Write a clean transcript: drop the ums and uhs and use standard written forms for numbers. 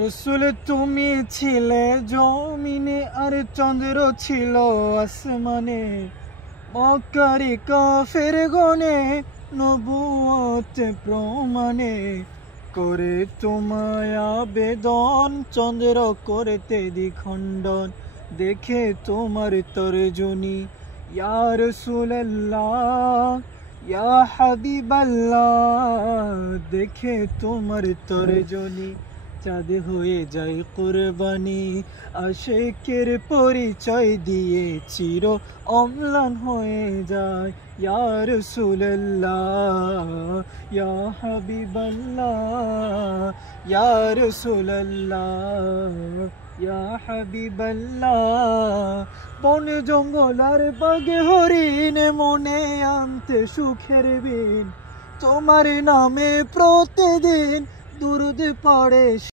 রসুল তুমি ছিলে জমিনে আর চন্দ্র ছিল আসমানে, মক্কারি কাফের গনে নবুয়ত প্রমাণে করে তোমায় আবেদন, চন্দ্র করতে দ্বিখণ্ডন দেখে তোমার তর্জনী। ইয়া রাসূলুল্লাহ ইয়া হাবিবাল্লাহ, দেখে তোমার তর্জনী চাঁদ হয়ে যায় কুরবানি। আশিকের পরিচয় দিয়ে চির অম্লান হয়ে যায়। ইয়া রাসূলুল্লাহ ইয়া হাবিবাল্লাহ, ইয়া রাসূলুল্লাহ ইয়া হাবিবাল্লাহ। বন জঙ্গল আর বাগে হরিণ মনে আনতে সুখের বিন, তোমার নামে প্রতিদিন দুরূদ পড়ে।